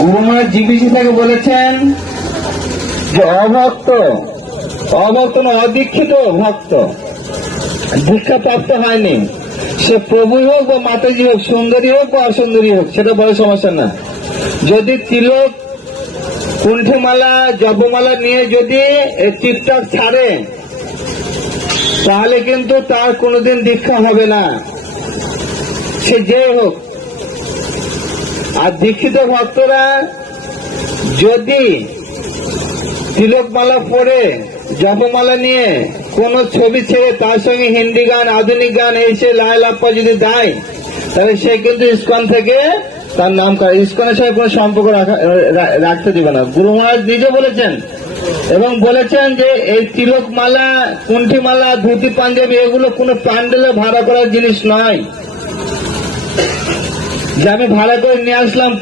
গুরু মহারাজ জিজ্ঞেস তাকে বলেছেন যে অভক্ত না অদীক্ষিত ভক্ত, দীক্ষা প্রাপ্ত হয়নি, সে প্রভু হোক বা মাতাজি হোক, সুন্দরী হোক বা অসুন্দরী হোক, সেটা বড় সমস্যা না। যদি তিলক, কুণ্ঠমালা, জপমালা নিয়ে যদি টিকটক ছাড়ে, তাহলে কিন্তু তার কোনোদিন দীক্ষা হবে না, সে যে হোক। আর দীক্ষিত ভক্তরা যদি তিলকমালা পরে জপমালা নিয়ে কোন ছবি ছেড়ে তার সঙ্গে হিন্দি গান, আধুনিক গান এসে লাইলাপ্পা যদি দেয়, তাহলে সে কিন্তু ইসকন থেকে তার নাম করে, ইসকনের সঙ্গে কোন সম্পর্ক রাখতে দিবে না। গুরু মহারাজ নিজে বলেছেন এবং বলেছেন যে এই তিলকমালা, কুণ্ঠিমালা, ধুতি পাঞ্জাবি এগুলো কোনো প্যান্ডেলে ভাড়া করার জিনিস নয় যে আমি ভাড়া করে নিয়ে আসলাম।